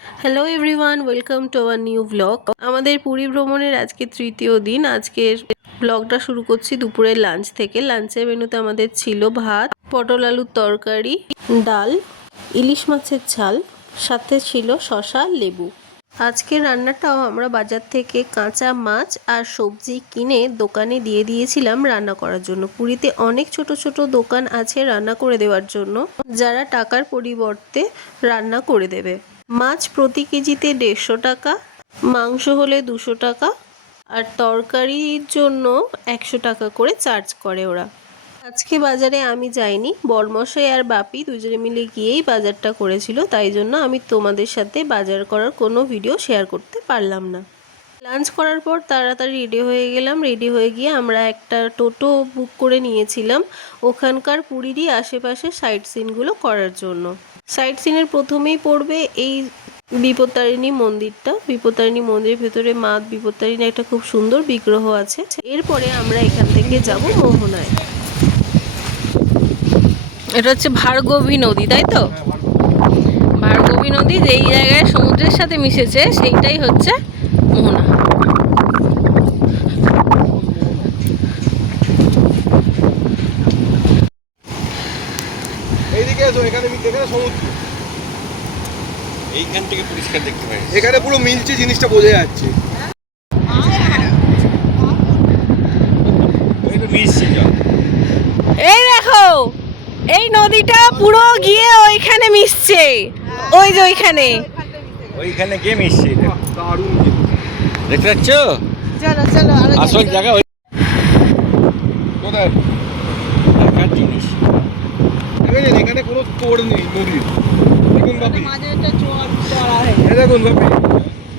Hello everyone, welcome to our new blog. আমাদের পুরী ভ্রমণের আজকে তৃতীয় দিন। আজকের ব্লগটা শুরু করছি দুপুরের লাঞ্চ থেকে। লাঞ্চের মেনুতে আমাদের ছিল ভাত, পটল আলুর তরকারি, ডাল, ইলিশ মাছের ঝাল, সাথে ছিল শসা, লেবু। আজকের রান্নাটাও আমরা বাজার থেকে কাঁচা মাছ আর সবজি কিনে দোকানে দিয়ে দিয়েছিলাম রান্না করার জন্য। পুরীতে অনেক ছোট ছোট দোকান আছে রান্না করে দেওয়ার জন্য, যারা টাকার পরিবর্তে রান্না করে দেবে। মাছ প্রতি কেজিতে 150 টাকা, মাংস হলে 200 টাকা, আর তরকারির জন্য 100 টাকা করে চার্জ করে ওরা। আজকে বাজারে আমি যাইনি, বরমশাই আর বাপি দুজনে মিলে গিয়েই বাজারটা করেছিল, তাই জন্য আমি তোমাদের সাথে বাজার করার কোনো ভিডিও শেয়ার করতে পারলাম না। লাঞ্চ করার পর তাড়াতাড়ি রেডি হয়ে গেলাম। রেডি হয়ে গিয়ে আমরা একটা টোটো বুক করে নিয়েছিলাম ওখানকার পুরীরই আশেপাশে সাইট সিনগুলো করার জন্য। সাইট সিনের প্রথমেই পড়বে এই বিপত্তারিণী মন্দিরটা। বিপত্তারিণী মন্দিরের ভেতরে মা বিপত্তারিণী একটা খুব সুন্দর বিগ্রহ আছে। এরপরে আমরা এখান থেকে যাব মোহনায়। এটা হচ্ছে ভার্গবী নদী, তাই তো? ভার্গবী নদী যেই জায়গায় সমুদ্রের সাথে মিশেছে সেইটাই হচ্ছে মোহনা। এইদিকে এসো, এখানে সমুদ্র, এইখান থেকে পরিষ্কার দেখতে পাই। এখানে পুরো মিলছে, জিনিসটা বোঝা যাচ্ছে। এই দেখো, এই নদীটা পুরো গিয়ে ওইখানে মিশছে, ওই যে ওইখানে গিয়ে মিশছে। দারুণ দেখতে পাচ্ছ? চলো চলো আসল জায়গা ওই কোথায় দেখার জিনিস। দেখেছেন, এখানে কোনো তোড় নেই নদীর। দেখুন বাপি, এই দেখুন বাপি,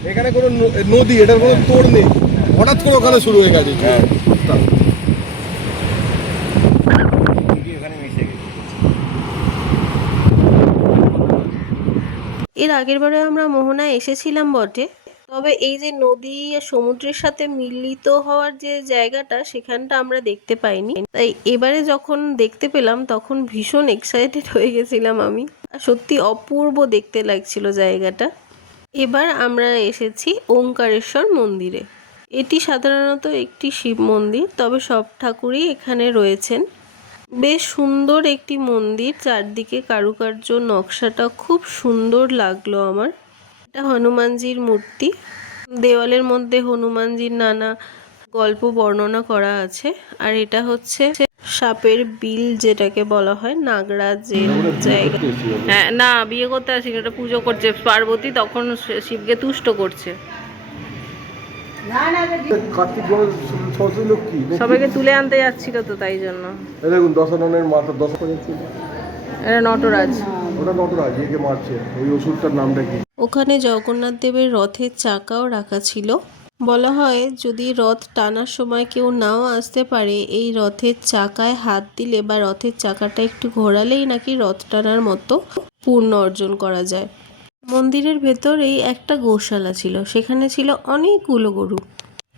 এখানে কোনো নদী, এটার কোনো তোড় নেই, হঠাৎ করে ওখানে শুরু হয়ে গেছে। ওখানে মিশে গেছে। এর আগের বারে আমরা মোহনায় এসেছিলাম বটে, তবে এই যে নদী আর সমুদ্রের সাথে মিলিত হওয়ার যে জায়গাটা সেখানটা আমরা দেখতে পাইনি। তাই এবারে যখন দেখতে পেলাম তখন ভীষণ এক্সাইটেড হয়ে গেছিলাম আমি। আর সত্যি অপূর্ব দেখতে লাগছিল জায়গাটা। এবার আমরা এসেছি ওঙ্কারেশ্বর মন্দিরে। এটি সাধারণত একটি শিব মন্দির, তবে সব ঠাকুরই এখানে রয়েছেন। বেশ সুন্দর একটি মন্দির, চারদিকে কারুকার্য নকশাটা খুব সুন্দর লাগলো আমার। এটা হনুমানজির মূর্তি, দেওয়ালের মধ্যে হনুমানজির নানা গল্প বর্ণনা করা আছে। আর এটা হচ্ছে সাপের বিল, যেটাকে বলা হয় নাগরাজের জায়গা। হ্যাঁ, না বিয়ে করতে আসেনি, ওটা পুজো করছে পার্বতী, তখন শিবকে তুষ্ট করছে। কার্তিক সরস্বতী লক্ষ্মী সবাইকে তুলে আনতে যাচ্ছিল তো, তাই জন্য। দেখুন দশাননের মাথা দশ করেছিল। এটা নটরাজ। ওটা নটরাজ, একে মারছে। ওই ওষুধটার নামটা কি? ওখানে জগন্নাথ দেবের রথের চাকাও রাখা ছিল। বলা হয় যদি রথ টানার সময় কেউ নাও আসতে পারে, এই রথের চাকায় হাত দিলে বা রথের চাকাটা একটু ঘোরালেই নাকি রথ টানার মতো পূর্ণ অর্জন করা যায়। মন্দিরের ভেতরেই একটা গোশালা ছিল, সেখানে ছিল অনেকগুলো গরু।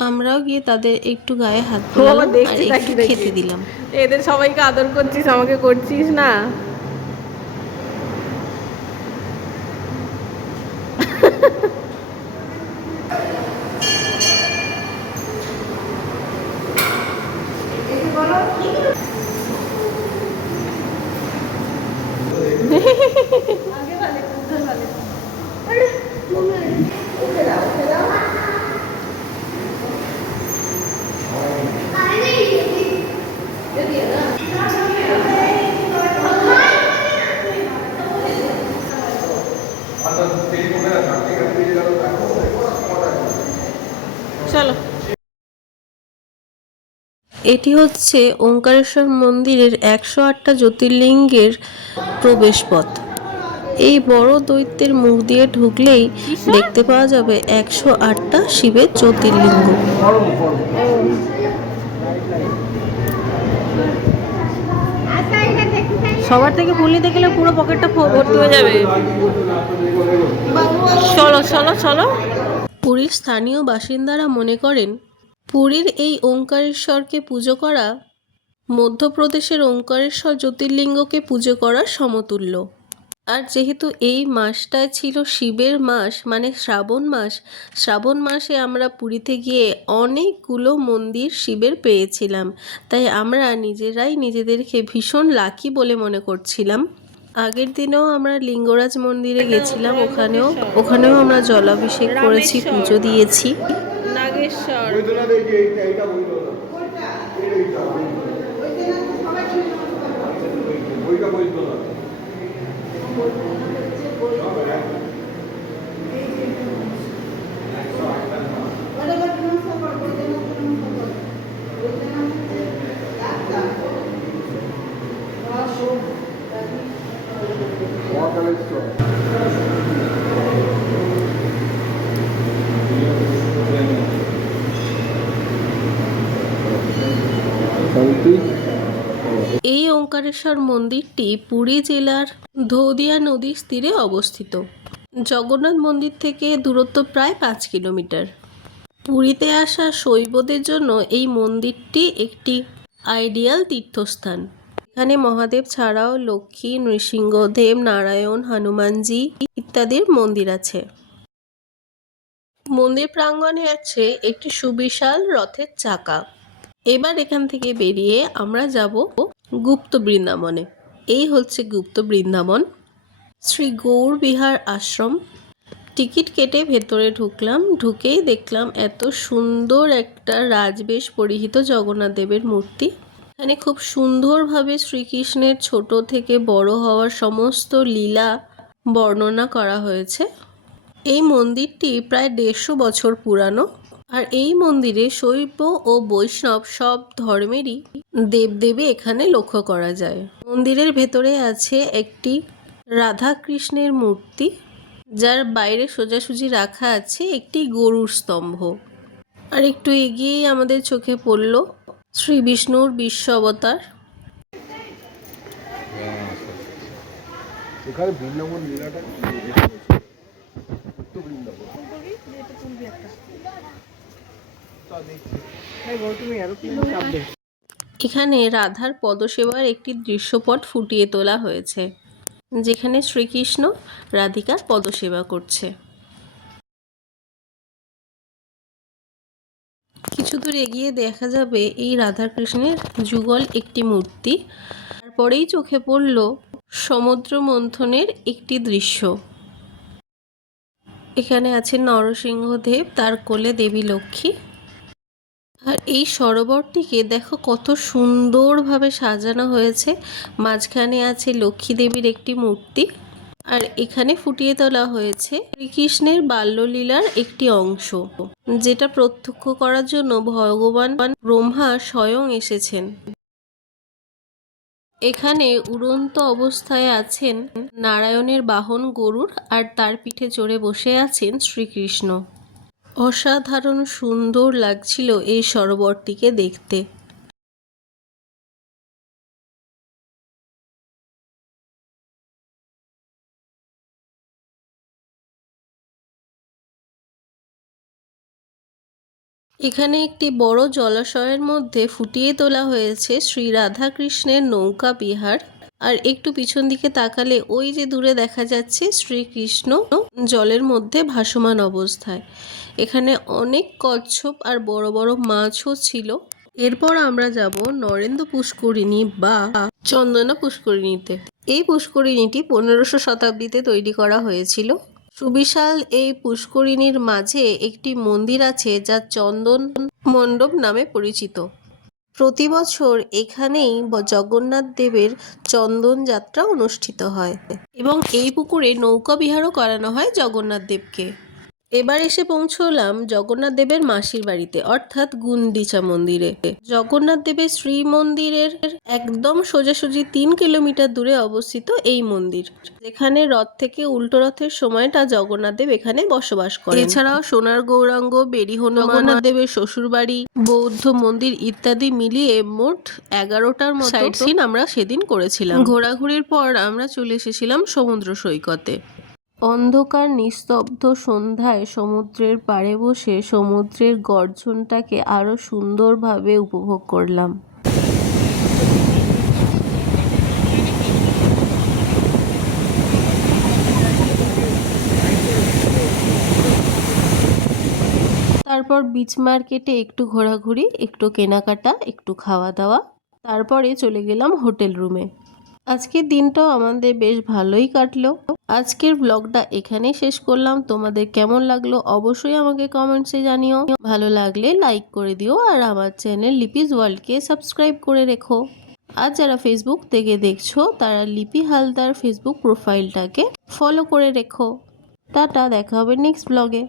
আমরাও গিয়ে তাদের একটু গায়ে হাত দিলাম আর একটু খেতে দিলাম। এদের সবাইকে আদর করছিস, আমাকে করছিস না? চলো। এটি হচ্ছে ওঙ্কারেশ্বর মন্দিরের 108টা জ্যোতির্লিঙ্গের প্রবেশপথ। এই বড় দৈত্যের মুখ দিয়ে ঢুকলেই দেখতে পাওয়া যাবে 108টা শিবের জ্যোতির্লিঙ্গ। সবার থেকে ফুল নিতে গেলে পুরো পকেটটা ভর্তি হয়ে যাবে। চলো চলো চলো। পুরীর স্থানীয় বাসিন্দারা মনে করেন পুরীর এই ওঙ্কারেশ্বরকে পুজো করা মধ্যপ্রদেশের ওঙ্কারেশ্বর জ্যোতির্লিঙ্গকে পুজো করার সমতুল্য। আর যেহেতু এই মাসটায় ছিল শিবের মাস মানে শ্রাবণ মাস, শ্রাবণ মাসে আমরা পুরীতে গিয়ে অনেকগুলো মন্দির শিবের পেয়েছিলাম, তাই আমরা নিজেরাই নিজেদেরকে ভীষণ লাকি বলে মনে করছিলাম। আগের দিনেও আমরা লিঙ্গরাজ মন্দিরে গেছিলাম, ওখানেও আমরা জলাভিষেক করেছি, পুজো দিয়েছি। নাগেশ্বর, বৈদ্যনাথ, এই যে এইটা বৈদ্যনাথ, ওইটা বৈদ্যনাথ। এই ওঙ্কারেশ্বর মন্দিরটি পুরী জেলার ধৌদিয়া নদীর তীরে অবস্থিত। জগন্নাথ মন্দির থেকে দূরত্ব প্রায় 5 কিলোমিটার। পুরীতে আসা শৈবদের জন্য এই মন্দিরটি একটি আইডিয়াল তীর্থস্থান। এখানে মহাদেব ছাড়াও লক্ষ্মী, নৃসিংহদেব, নারায়ণ, হনুমানজি ইত্যাদির মন্দির আছে। মন্দির প্রাঙ্গণে আছে একটি সুবিশাল রথের চাকা। এবার এখান থেকে বেরিয়ে আমরা যাব গুপ্ত বৃন্দাবনে। এই হচ্ছে গুপ্ত বৃন্দাবন, শ্রী গৌর বিহার আশ্রম। টিকিট কেটে ভেতরে ঢুকলাম, ঢুকেই দেখলাম এত সুন্দর একটা রাজবেশ পরিহিত জগন্নাথ দেবের মূর্তি। এখানে খুব সুন্দরভাবে শ্রীকৃষ্ণের ছোট থেকে বড় হওয়ার সমস্ত লীলা বর্ণনা করা হয়েছে। এই মন্দিরটি প্রায় 150 বছর পুরানো, আর এই মন্দিরে শৈব ও বৈষ্ণব সব ধর্মেরই দেবদেবী এখানে লক্ষ্য করা যায়। মন্দিরের ভেতরে আছে একটি রাধা কৃষ্ণের মূর্তি, যার বাইরে সোজাসুজি রাখা আছে একটি গরুর স্তম্ভ। আর একটু এগিয়েই আমাদের চোখে পড়ল শ্রী বিষ্ণুর বিশ্ব অবতার। এখানে বৃন্দাবন লীলাটা এখানে রাধার পদসেবার একটি দৃশ্যপট ফুটিয়ে তোলা হয়েছে, যেখানে শ্রীকৃষ্ণ রাধিকার পদসেবা করছে। কিছু দূর এগিয়ে দেখা যাবে এই রাধাকৃষ্ণের যুগল একটি মূর্তি। তারপরেই চোখে পড়ল সমুদ্র মন্থনের একটি দৃশ্য। এখানে আছে নরসিংহদেব, তার কোলে দেবী লক্ষ্মী। আর এই সরোবরটিকে দেখো কত সুন্দরভাবে সাজানো হয়েছে। মাঝখানে আছে লক্ষ্মী দেবীর একটি মূর্তি, আর এখানে ফুটিয়ে তোলা হয়েছে শ্রীকৃষ্ণের বাল্যলীলার একটি অংশ, যেটা প্রত্যক্ষ করার জন্য ভগবান ব্রহ্মা স্বয়ং এসেছেন। এখানে উড়ন্ত অবস্থায় আছেন নারায়ণের বাহন গরুড়, আর তার পিঠে চড়ে বসে আছেন শ্রীকৃষ্ণ। অসাধারণ সুন্দর লাগছিল এই সরোবরটিকে দেখতে। এখানে একটি বড় জলাশয়ের মধ্যে ফুটিয়ে তোলা হয়েছে শ্রী রাধা কৃষ্ণের নৌকা বিহার। আর একটু পিছন দিকে তাকালে ওই যে দূরে দেখা যাচ্ছে শ্রীকৃষ্ণ জলের মধ্যে ভাসমান অবস্থায়। এখানে অনেক কচ্ছপ আর বড় বড় মাছও ছিল। এরপর আমরা যাব নরেন্দ্র পুষ্করিণী বা চন্দনা পুষ্করিণীতে। এই পুষ্করিণীটি 1500 শতাব্দীতে তৈরি করা হয়েছিল। সুবিশাল এই পুষ্করিণীর মাঝে একটি মন্দির আছে যা চন্দন মণ্ডপ নামে পরিচিত। প্রতি বছর এখানেই জগন্নাথ দেবের চন্দন যাত্রা অনুষ্ঠিত হয় এবং এই পুকুরে নৌকা বিহারও করানো হয় জগন্নাথ দেবকে। এবার এসে পৌঁছলাম জগন্নাথ দেবের মাসির বাড়িতে, অর্থাৎ গুন্ডিচা মন্দিরে। জগন্নাথ দেবের শ্রী মন্দিরের একদম সোজাসুজি 3 কিলোমিটার দূরে অবস্থিত এই মন্দির, যেখানে রথ থেকে উল্টো রথের সময়টা জগন্নাথ দেব এখানে বসবাস করেন। এছাড়াও সোনার গৌরাঙ্গ, বেরি হনুমান, জগন্নাথ দেবের শ্বশুরবাড়ি, বৌদ্ধ মন্দির ইত্যাদি মিলিয়ে মোট 11টার মতো সাইট সিন আমরা সেদিন করেছিলাম। ঘোরাঘুরির পর আমরা চলে এসেছিলাম সমুদ্র সৈকতে। অন্ধকার নিস্তব্ধ সন্ধ্যায় সমুদ্রের পাড়ে বসে সমুদ্রের গর্জনটাকে আরো সুন্দরভাবে উপভোগ করলাম। তারপর বিচ মার্কেটে একটু ঘোরাঘুরি, একটু কেনাকাটা, একটু খাওয়া দাওয়া, তারপরে চলে গেলাম হোটেল রুমে। আজকের দিনটাও আমাদের বেশ ভালোই কাটলো। আজকের ব্লগটা এখানেই শেষ করলাম। তোমাদের কেমন লাগলো অবশ্যই আমাকে কমেন্টসে জানিও। ভালো লাগলে লাইক করে দিও আর আমার চ্যানেল লিপিস ওয়ার্ল্ডকে সাবস্ক্রাইব করে রেখো। আর যারা ফেসবুক থেকে দেখছো তারা লিপি হালদার ফেসবুক প্রোফাইলটাকে ফলো করে রেখো। টাটা, দেখা হবে নেক্সট ব্লগে।